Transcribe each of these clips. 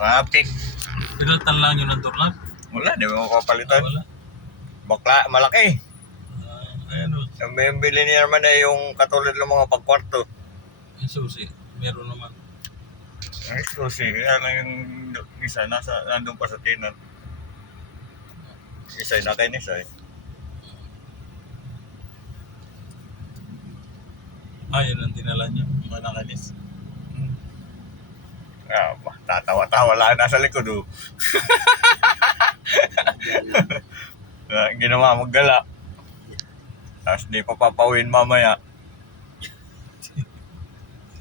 Traffic. Pinalitan lang yun ng turlan. Wala, di mo mapapalitan. Wala. Bakla, malaki. Ayan o. Yung bili niya naman ay yung katulad ng mga pagkwarto. Yung susi. Meron naman. Ang exclusive. Kaya lang yung isa, nandun pa sa tinan. Isa na kayo nisa eh. Yun ang dinala niyo. Mga nakalis. Tatawa-tawa lang nasa likod oh. Ginawa maggala. Tapos di pa papawin mamaya.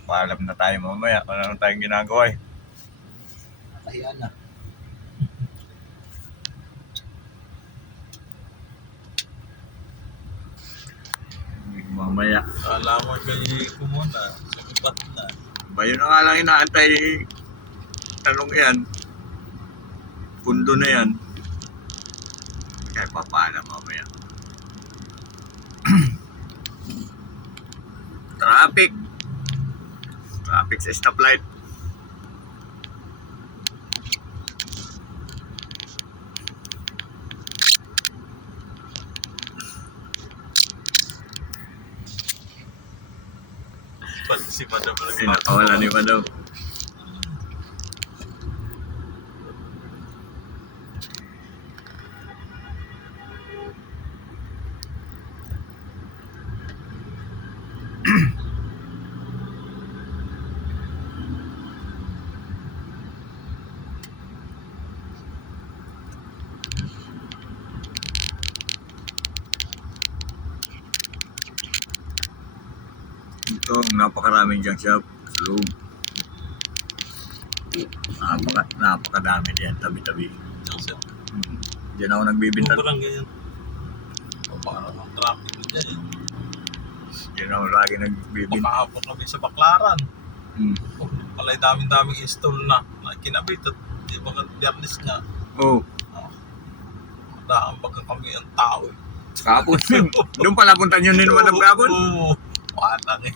Paalam na tayo mamaya kung ano tayong ginagawa eh. Kahiyan na. Mamaya. Kala mo kay kumuna. Sumipat na. Ba yun na nga lang inaantay. Tanong yan. Pundo na yan. Kaya papaalam mamaya. Traffic. Traffic sa stoplight. Pati si Madam Nakawala ni Madam. Ito, napakaraming junk shop sa loob. Napakadami diyan, tabi-tabi. Diyan ako nagbibinta. Parang ganyan. Parang ang traffic dyan eh. Diyan ako lagi nagbibinta. Makahapon kami sa Baklaran. Hmm. Pala'y daming install na kinabit at di ba biyernes nga. Oh, Daan baga kami ang tao eh. kapon. Doon pala punta nyo ni Madam kapon? Oo. Walang eh.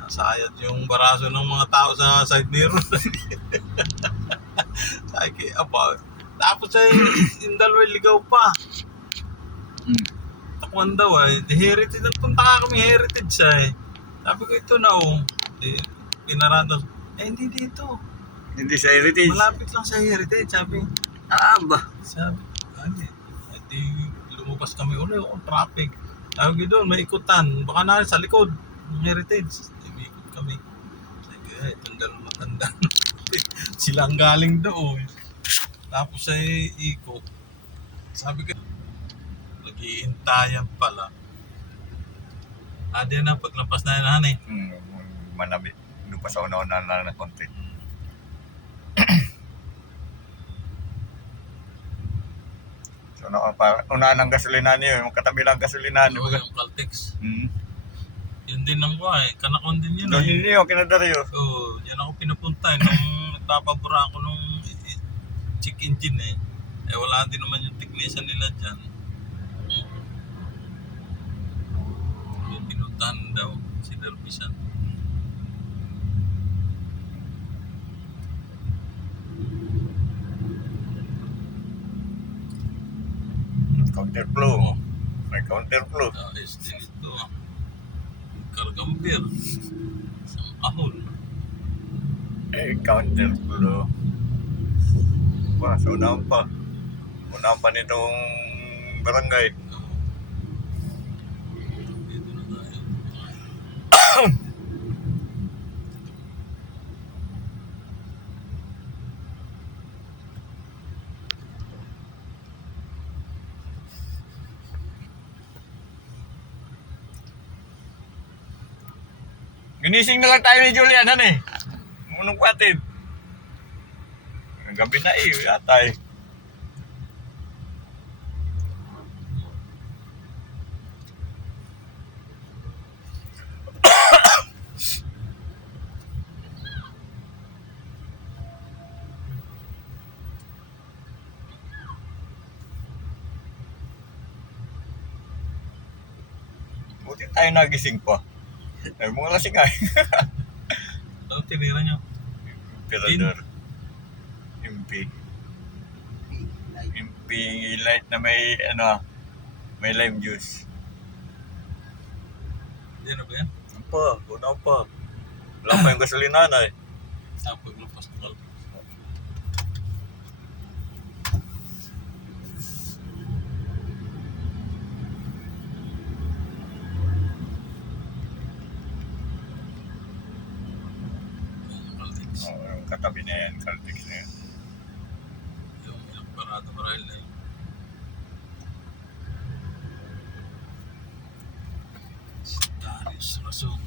Nasayad yung baraso ng mga tao sa side mirror. Sabi kay apa. Tapos ay yung dalawang ligaw pa. Takwan daw eh. Heritage. Nagpunta ka kami heritage eh. Sabi ko ito na oh. Pinarada. Hindi dito. Hindi sa heritage. Malapit lang sa heritage. Sabi. Ba? Sabi. Di lumabas kami ulit. Traffic. Sabi ko doon. May ikutan. Baka na sa likod. Ng heritage. May ikot kami. Sabi ko itong dalawang matanda. Sila ang galing doon. Tapos ay ikot. Sabi ko. Nag-iintayan pala. Diyan na, paglampas na yan, hanay. Manabi. Doon pa sa una-una lang na konti. So, unahan ng gasolina niyo, yung katabi lang gasolina niyo. Yung Caltex. Hmm. Yun din ang ko eh. Kanakon din yun Doon eh. niyo, kinadaryo. So, yan ako pinupunta eh. Nung nagpapabura ako nung check engine eh. Wala din naman yung technician nila dyan. Yung pinuntahan daw si Derbisan. Counterflow. May counterflow. Ayos din ito ah. Kargang beer. Isang ahon. Counterflow. Sa unahan pa. Unahan pa nitong barangay. Dito na tayo. Ginising na lang tayo ni Julian, ano eh. Munong patid. Gabi na eh, yata eh. Buti tayo nagising pa. Ay, mga lasing ay. ang tinira nyo? Emperador. MP. MP light na may may lime juice. Hindi na ba yan? Ano pa? Una pa. Wala pa yung gasolina na eh. Paglapas ng kalbo. Yung katabi na yan, Caltex na yan. Yung ilang parado marahil na yun. Darius Rason.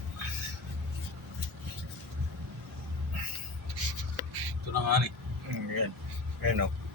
Ito na nga ni. Yan. Yan o.